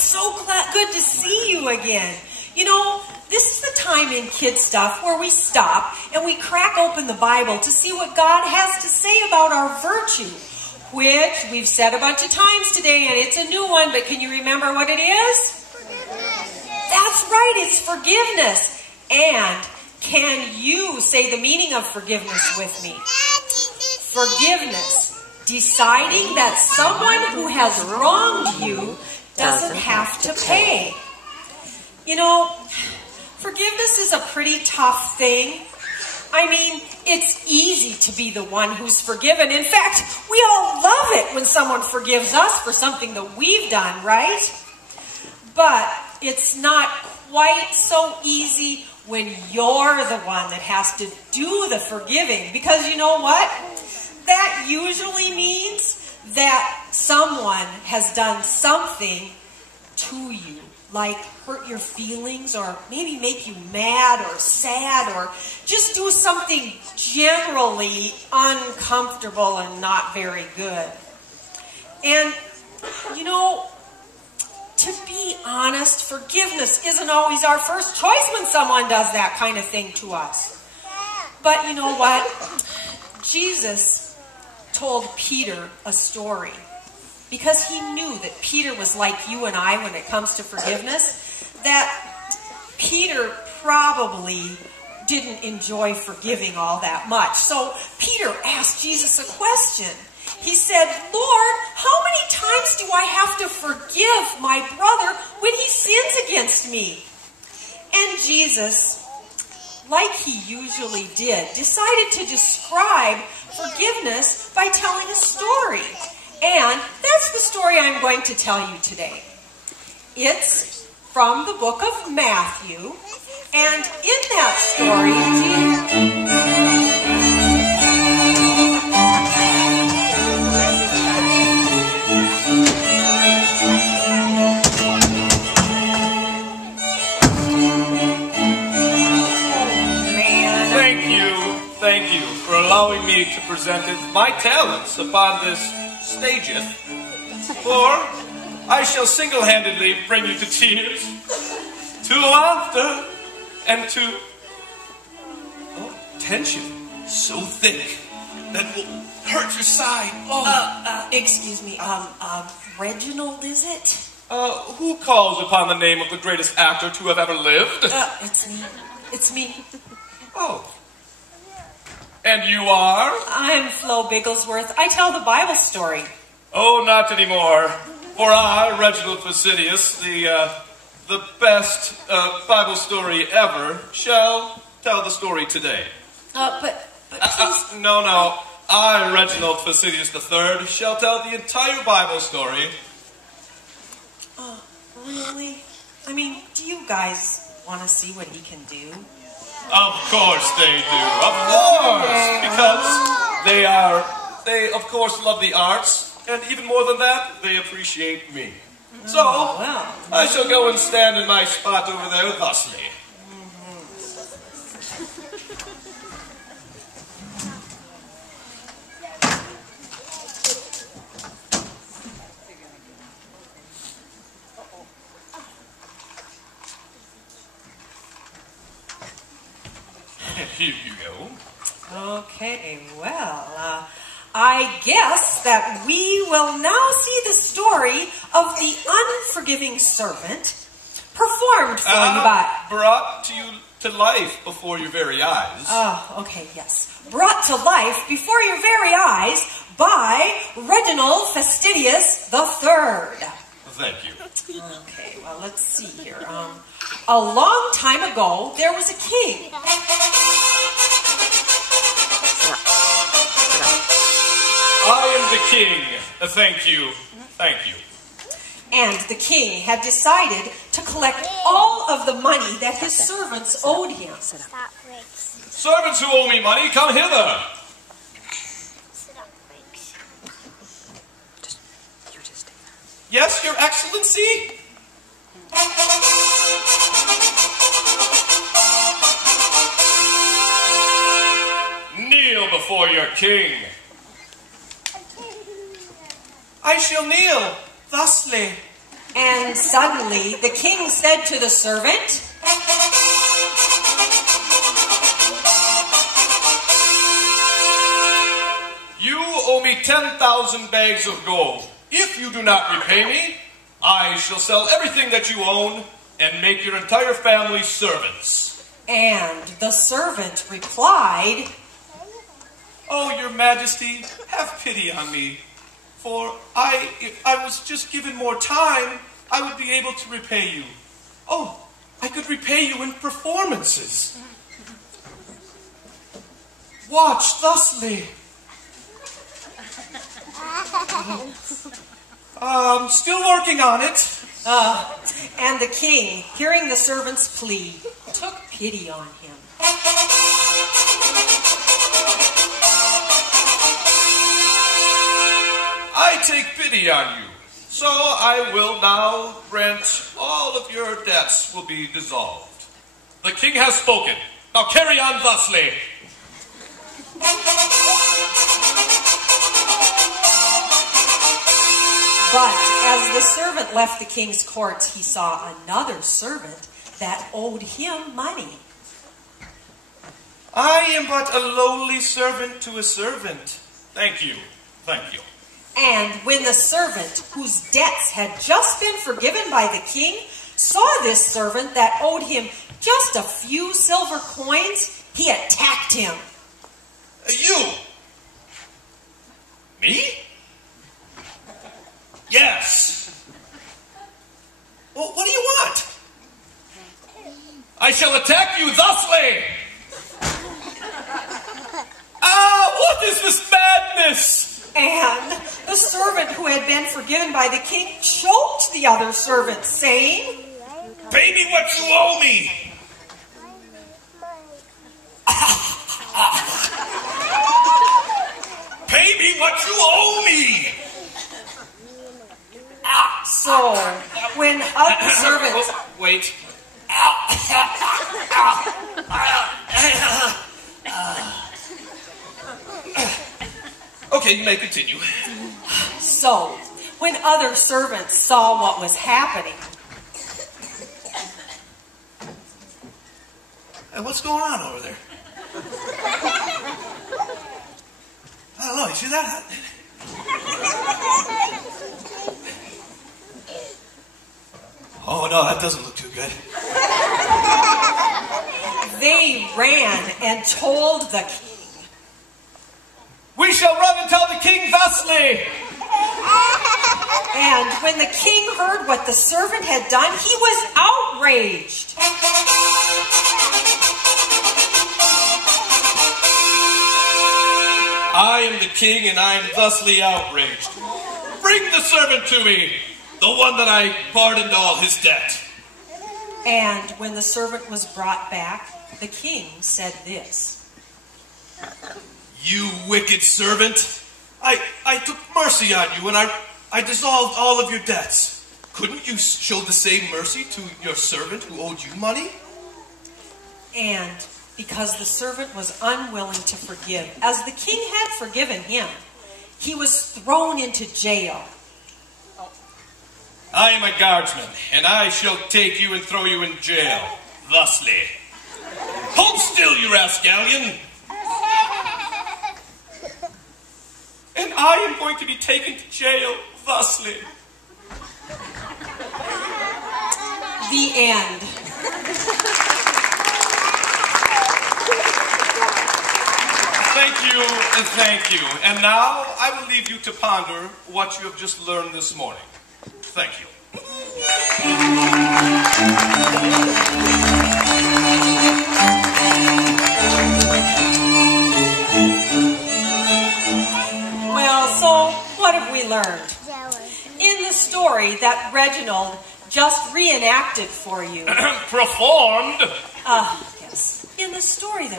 It's so good to see you again. You know, this is the time in Kid Stuff where we stop and we crack open the Bible to see what God has to say about our virtue, which we've said a bunch of times today, and it's a new one, but can you remember what it is? Forgiveness. That's right, it's forgiveness. And can you say the meaning of forgiveness with me? Forgiveness. Deciding that someone who has wronged you doesn't have to pay. You know, forgiveness is a pretty tough thing. I mean, it's easy to be the one who's forgiven. In fact, we all love it when someone forgives us for something that we've done, right? But it's not quite so easy when you're the one that has to do the forgiving. Because you know what? That usually means that someone has done something to you, like hurt your feelings or maybe make you mad or sad or just do something generally uncomfortable and not very good. And, you know, to be honest, forgiveness isn't always our first choice when someone does that kind of thing to us. But you know what? Jesus told Peter a story because he knew that Peter was like you and I when it comes to forgiveness, that Peter probably didn't enjoy forgiving all that much. So Peter asked Jesus a question. He said, Lord, how many times do I have to forgive my brother when he sins against me? And Jesus, like he usually did, decided to describe forgiveness by telling a story. And that's the story I'm going to tell you today. It's from the book of Matthew. And in that story, Thank you for allowing me to present my talents upon this stageth. For I shall single-handedly bring you to tears, to laughter, and to tension so thick that will hurt your side. Excuse me, Reginald, is it? Who calls upon the name of the greatest actor to have ever lived? It's me. It's me. Oh. And you are? I'm Flo Bigglesworth. I tell the Bible story. Oh, not anymore. For I, Reginald Fastideous, the best Bible story ever, shall tell the story today. But please... No. I, Reginald Fastideous III, shall tell the entire Bible story. Really? I mean, do you guys want to see what he can do? Of course they do. Of course. Because they of course love the arts, and even more than that, they appreciate me. So, I shall go and stand in my spot over there thusly. Here you go. Okay, well, I guess that we will now see the story of the unforgiving servant performed for you by... Brought to you to life before your very eyes. Okay, yes. Brought to life before your very eyes by Reginald Fastidious III. Thank you. Okay, well, let's see here. A long time ago, there was a king. I am the king. Thank you. Thank you. And the king had decided to collect all of the money that his servants owed him. Servants who owe me money, come hither. Yes, Your Excellency? Kneel before your king. I shall kneel thusly. And suddenly the king said to the servant, "You owe me 10,000 bags of gold. If you do not repay me, I shall sell everything that you own and make your entire family servants." And the servant replied, "Oh, your majesty, have pity on me. For if I was just given more time, I would be able to repay you. Oh, I could repay you in performances. Watch thusly. I'm still working on it." And the king, hearing the servant's plea, took pity on him. "I take pity on you, so I will now grant all of your debts will be dissolved. The king has spoken. Now carry on thusly." But as the servant left the king's courts, he saw another servant that owed him money. "I am but a lowly servant to a servant. Thank you, thank you." And when the servant, whose debts had just been forgiven by the king, saw this servant that owed him just a few silver coins, he attacked him. "You? Me? Yes. Well, what do you want?" "I shall attack you thusly." What is this madness?" And the servant who had been forgiven by the king choked the other servant, saying, "Pay me what you owe me." "Pay me what you owe me." So when other servants... Wait. Okay, you may continue. So when other servants saw what was happening... Hey, what's going on over there? I don't know, you see that? Oh no, that doesn't look too good. They ran and told the king. "We shall run and tell the king thusly." And when the king heard what the servant had done, he was outraged. "I am the king and I am thusly outraged. Bring the servant to me, the one that I pardoned all his debt." And when the servant was brought back, the king said this. "You wicked servant, I took mercy on you and I dissolved all of your debts. Couldn't you show the same mercy to your servant who owed you money?" And because the servant was unwilling to forgive, as the king had forgiven him, he was thrown into jail. "I am a guardsman, and I shall take you and throw you in jail, thusly. Hold still, you rascallion. And I am going to be taken to jail, thusly." The end. Thank you and thank you. And now I will leave you to ponder what you have just learned this morning. Thank you. Well, so what have we learned? In the story that Reginald just reenacted for you. Performed. Yes. In the story that